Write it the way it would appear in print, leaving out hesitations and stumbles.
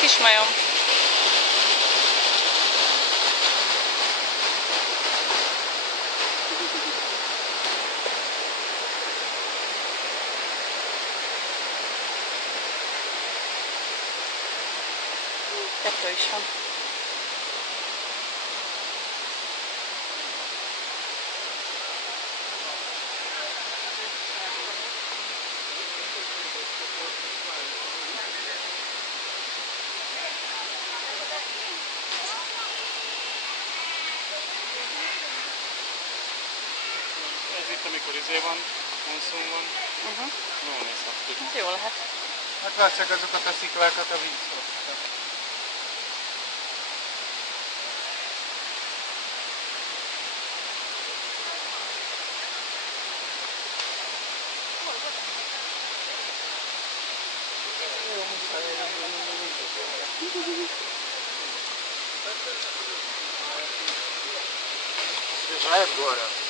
Kismajom. Kettő is van. Ez itt, amikor van, monszun van, jól nézhet ki. Ez jó lehet. Hát látszák azokat a sziklákat a vízről. Приезжай в город.